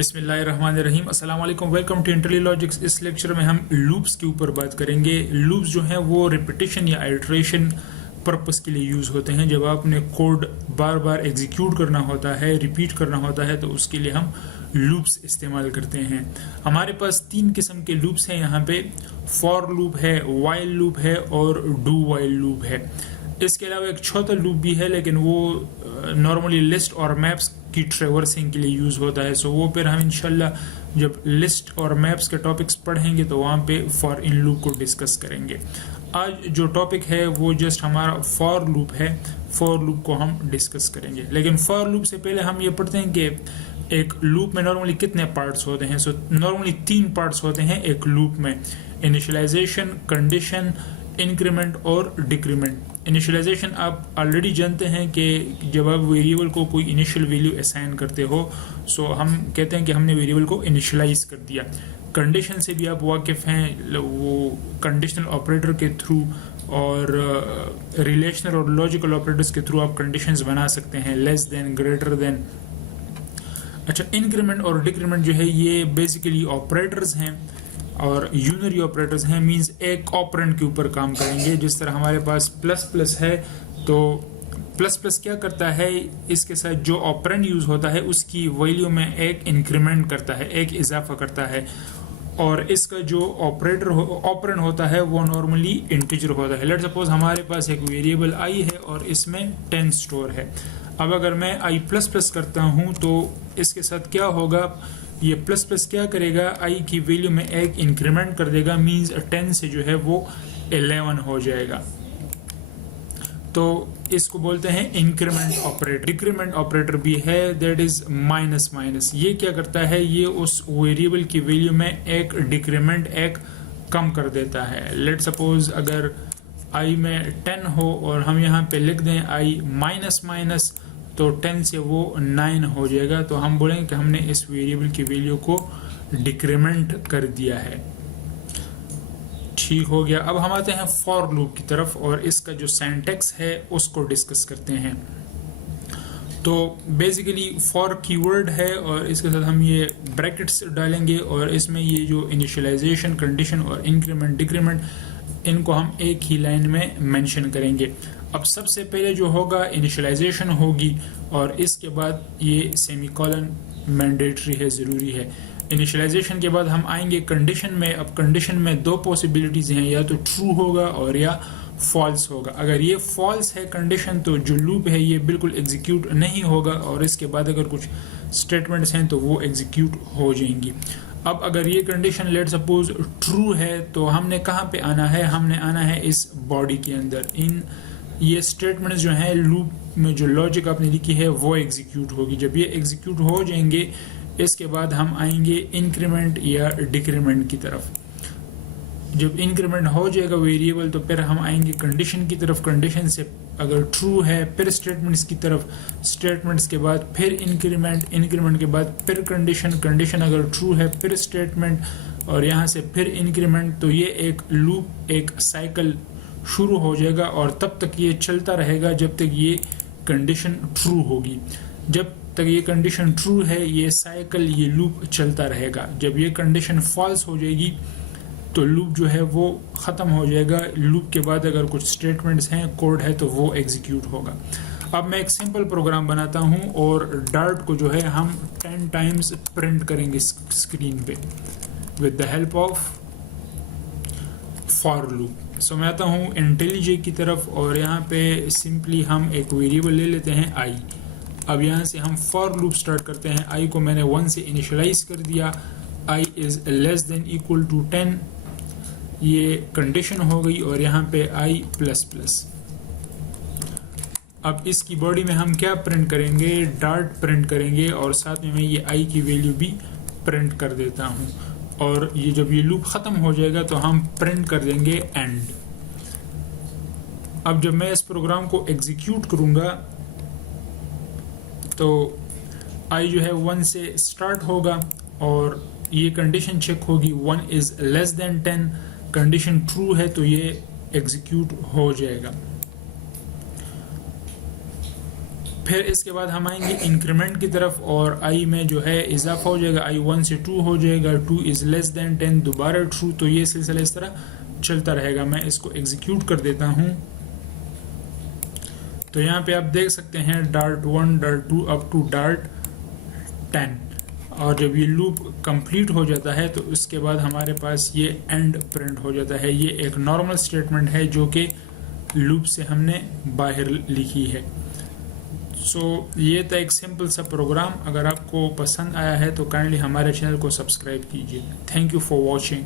बिस्मिल्लाहिर्रहमानिर्रहीम अस्सलाम वालेकुम। Welcome to IntelliLogics। इस लेक्चर में हम लूप्स के ऊपर बात करेंगे। लूप्स जो हैं वो रिपीटिशन या आइट्रेशन पर्पस के लिए यूज़ होते हैं। जब आपने कोड बार बार एग्जीक्यूट करना होता है, रिपीट करना होता है, तो उसके लिए हम लूप्स इस्तेमाल करते हैं। हमारे पास 3 किस्म के लूप्स हैं यहाँ पे। फॉर लूप है, वाइल लूप है और डू वाइल लूप है। इसके अलावा एक चौथा लूप भी है, लेकिन वो नॉर्मली लिस्ट और मैप्स की ट्रेवर्सिंग के लिए यूज़ होता है। सो वो फिर हम इंशाल्लाह जब लिस्ट और मैप्स के टॉपिक्स पढ़ेंगे तो वहाँ पे फॉर इन लूप को डिस्कस करेंगे। आज जो टॉपिक है वो जस्ट हमारा फॉर लूप है। फॉर लूप को हम डिस्कस करेंगे, लेकिन फॉर लूप से पहले हम ये पढ़ते हैं कि एक लूप में नॉर्मली कितने पार्ट्स होते हैं। सो नॉर्मली 3 पार्ट्स होते हैं एक लूप में: इनिशियलाइजेशन, कंडीशन, इंक्रीमेंट और डिक्रीमेंट। इनिशियलाइजेशन आप ऑलरेडी जानते हैं कि जब आप वेरिएबल को कोई इनिशियल वैल्यू असाइन करते हो, सो हम कहते हैं कि हमने वेरिएबल को इनिशियलाइज कर दिया। कंडीशन से भी आप वाकिफ़ हैं, वो कंडीशनल ऑपरेटर के थ्रू और रिलेशनल और लॉजिकल ऑपरेटर्स के थ्रू आप कंडीशंस बना सकते हैं, लेस देन, ग्रेटर देन। अच्छा, इंक्रीमेंट और डिक्रीमेंट जो है ये बेसिकली ऑपरेटर्स हैं और यूनरी ऑपरेटर्स हैं। मींस एक ऑपरेंड के ऊपर काम करेंगे। जिस तरह हमारे पास प्लस प्लस है, तो प्लस प्लस क्या करता है, इसके साथ जो ऑपरेंड यूज होता है उसकी वैल्यू में एक इंक्रीमेंट करता है, एक इजाफा करता है। और इसका जो ऑपरेंड होता है वो नॉर्मली इंटीजर होता है। लेट्स सपोज हमारे पास एक वेरिएबल आई है और इसमें 10 स्टोर है। अब अगर मैं आई प्लस प्लस करता हूँ तो इसके साथ क्या होगा, ये प्लस प्लस क्या करेगा, आई की वैल्यू में एक इंक्रीमेंट कर देगा। मींस 10 से जो है वो 11 हो जाएगा। तो इसको बोलते हैं इंक्रीमेंट ऑपरेटर। डिक्रीमेंट ऑपरेटर भी है, दैट इज माइनस माइनस। ये क्या करता है, ये उस वेरिएबल की वैल्यू में एक डिक्रीमेंट, एक कम कर देता है। लेट सपोज अगर आई में 10 हो और हम यहाँ पे लिख दें आई माइनस माइनस, तो 10 से वो 9 हो जाएगा। तो हम बोलेंगे कि हमने इस वेरिएबल की वैल्यू को डिक्रीमेंट कर दिया है। ठीक हो गया। अब हम आते हैं फॉर लूप की तरफ और इसका जो सिंटैक्स है उसको डिस्कस करते हैं। तो बेसिकली फॉर कीवर्ड है और इसके साथ हम ये ब्रैकेट्स डालेंगे और इसमें ये जो इनिशियलाइजेशन, कंडीशन और इंक्रीमेंट, डिक्रीमेंट, इनको हम एक ही लाइन में मेंशन करेंगे। अब सबसे पहले जो होगा इनिशियलाइजेशन होगी और इसके बाद ये सेमीकोलन मैंडेटरी है, ज़रूरी है। इनिशियलाइजेशन के बाद हम आएंगे कंडीशन में। अब कंडीशन में 2 पॉसिबिलिटीज़ हैं, या तो ट्रू होगा और या फॉल्स होगा। अगर ये फॉल्स है कंडीशन तो जो लूप है ये बिल्कुल एग्जीक्यूट नहीं होगा और इसके बाद अगर कुछ स्टेटमेंट्स हैं तो वो एग्जीक्यूट हो जाएंगी। अब अगर ये कंडीशन लेट सपोज ट्रू है तो हमने कहाँ पे आना है, हमने आना है इस बॉडी के अंदर। इन ये स्टेटमेंट्स जो हैं लूप में जो लॉजिक आपने लिखी है वो एग्जीक्यूट होगी। जब ये एग्जीक्यूट हो जाएंगे इसके बाद हम आएंगे इंक्रीमेंट या डिक्रीमेंट की तरफ। जब इंक्रीमेंट हो जाएगा वेरिएबल तो फिर हम आएंगे कंडीशन की तरफ। कंडीशन से अगर ट्रू है फिर स्टेटमेंट्स की तरफ, स्टेटमेंट्स के बाद फिर इंक्रीमेंट, इंक्रीमेंट के बाद फिर कंडीशन, कंडीशन अगर ट्रू है फिर स्टेटमेंट और यहाँ से फिर इंक्रीमेंट। तो ये एक लूप, एक साइकिल शुरू हो जाएगा और तब तक ये चलता रहेगा जब तक ये कंडीशन ट्रू होगी। जब तक ये कंडीशन ट्रू है ये साइकिल, ये लूप चलता रहेगा। जब ये कंडीशन फॉल्स हो जाएगी तो लूप जो है वो ख़त्म हो जाएगा। लूप के बाद अगर कुछ स्टेटमेंट्स हैं, कोड है, तो वो एग्जीक्यूट होगा। अब मैं एक सिंपल प्रोग्राम बनाता हूँ और डार्ट को जो है हम 10 टाइम्स प्रिंट करेंगे स्क्रीन पे with the help of for loop. So मैं आता हूँ IntelliJ की तरफ और यहाँ पे सिंपली हम एक वेरिएबल ले लेते हैं आई। अब यहाँ से हम फॉर लूप स्टार्ट करते हैं। आई को मैंने 1 से इनिशियलाइज कर दिया। I is less than equal to 10, ये कंडीशन हो गई और यहाँ पे आई प्लस प्लस। अब इसकी बॉडी में हम क्या प्रिंट करेंगे, डार्ट प्रिंट करेंगे और साथ में मैं ये आई की वैल्यू भी प्रिंट कर देता हूँ। और ये जब ये लूप ख़त्म हो जाएगा तो हम प्रिंट कर देंगे एंड। अब जब मैं इस प्रोग्राम को एग्जीक्यूट करूँगा तो आई जो है 1 से स्टार्ट होगा और ये कंडीशन चेक होगी, 1 is less than 10। Condition true है तो ये एग्जीक्यूट हो जाएगा। फिर इसके बाद हम आएंगे इंक्रीमेंट की तरफ और आई में जो है इजाफा हो जाएगा, आई 1 से 2 हो जाएगा, 2 इज़ लेस देन 10 दोबारा ट्रू। तो ये सिलसिला इस तरह चलता रहेगा। मैं इसको एग्जीक्यूट कर देता हूँ। तो यहाँ पे आप देख सकते हैं dart 1 dart 2 up to dart 10। और जब ये लूप कंप्लीट हो जाता है तो उसके बाद हमारे पास ये एंड प्रिंट हो जाता है। ये एक नॉर्मल स्टेटमेंट है जो कि लूप से हमने बाहर लिखी है। ये था एक सिंपल सा प्रोग्राम। अगर आपको पसंद आया है तो काइंडली हमारे चैनल को सब्सक्राइब कीजिए। Thank you for watching.